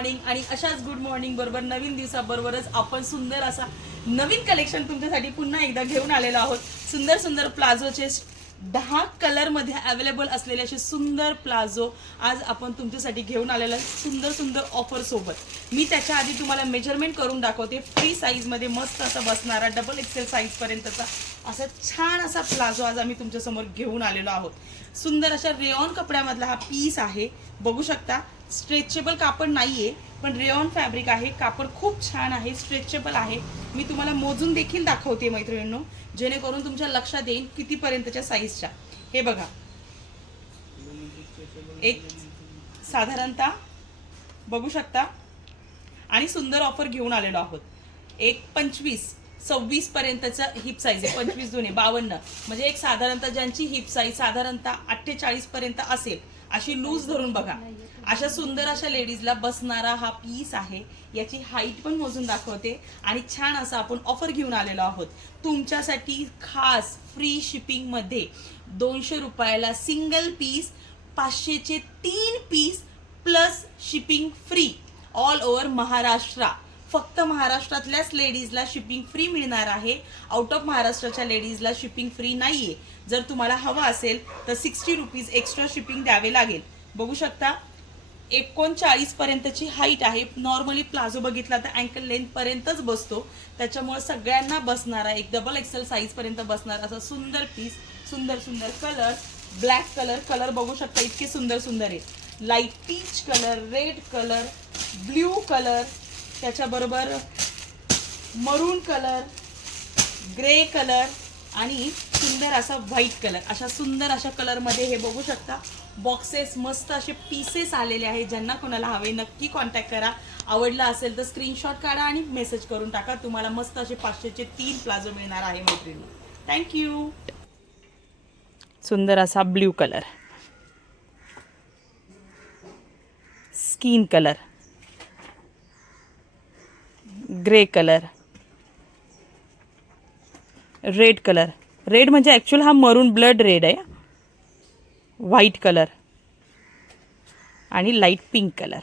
Morning. आणि अशाच good morning बरोबर नवीन दिवसाबरोबरच आपण सुंदर असा नवीन कलेक्शन तुमच्यासाठी पुन्हा एकदा घेऊन आलेलो आहोत. सुंदर सुंदर प्लाझोचे 10 कलरमध्ये अवेलेबल असलेले असे सुंदर प्लाझो आज आपण तुमच्यासाठी घेऊन आलेलो आहे, सुंदर सुंदर ऑफर सोबत. मी त्याच्या आधी तुम्हाला मेजरमेंट करून दाखवते. फ्री साईजमध्ये मस्त असा बसणारा डबल XL साईजपर्यंतचा असा छान असा प्लाझो आज आम्ही तुमच्यासमोर घेऊन आलेलो आहोत. सुंदर अशा रेऑन कपड्यामधला हा पीस आहे, बघू शकता. स्ट्रेचेबल कापड नाहीये पण रेऑन फॅब्रिक आहे. कापड खूप छान आहे, स्ट्रेचेबल आहे. मी तुम्हाला मोजून देखील दाखवते मैत्रिणींनो, जेणेकरून तुमच्या लक्षात येईल कितीपर्यंतच्या साईजच्या. हे बघा, एक साधारणतः बघू शकता. आणि सुंदर ऑफर घेऊन आलेलो आहोत. एक 25-26 पर्यंतचा हिप साईज आहे. 25 दुने 52, म्हणजे एक साधारणतः ज्यांची हिप साईज साधारणतः 48 पर्यंत असेल अशी लूज धरून बघा. अशा सुंदर अशा लेडीजला बसणारा हा पीस आहे. याची हाईट पण मोजून दाखवते. आणि छान असं आपण ऑफर घेऊन आलेलो आहोत तुमच्यासाठी. खास फ्री शिपिंग मध्ये 200 रुपयाला सिंगल पीस, 500चे 3 piece plus shipping free all over Maharashtra. फक्त महाराष्ट्रातल्याच लेडीजला शिपिंग फ्री मिळणार आहे. आउट ऑफ महाराष्ट्राच्या लेडीजला शिपिंग फ्री नाहीये. जर तुम्हाला हवं असेल तर 60 रुपीज एक्स्ट्रा शिपिंग द्यावे लागेल. बघू शकता, 39 पर्यंतची हाईट आहे. नॉर्मली प्लाझो बघितला तर अँकल लेंथ पर्यंतच बसतो, त्याच्यामुळे सगळ्यांना बसणारा एक डबल XL साईज पर्यंत बसणार असा सुंदर पीस. सुंदर सुंदर कलर, ब्लॅक कलर बघू शकता, इतके सुंदर सुंदर आहे. Light peach colour, red colour, blue colour, त्याच्याबरोबर मरून कलर, ग्रे कलर आणि सुंदर असा व्हाईट कलर. अशा सुंदर अशा कलरमध्ये हे बघू शकता. बॉक्सेस मस्त असे पीसेस आलेले आहेत. ज्यांना कोणाला हवे नक्की कॉन्टॅक्ट करा. आवडला असेल तर स्क्रीनशॉट काढा आणि मेसेज करून टाका. तुम्हाला मस्त असे 500चे 3 प्लाझो मिळणार आहे मैत्रिणी. थँक्यू. सुंदर असा blue colour, skin colour, grey colour, red colour. Red म्हणजे ॲक्च्युअल हा मरून ब्लड रेड आहे. व्हाईट कलर आणि लाईट पिंक कलर.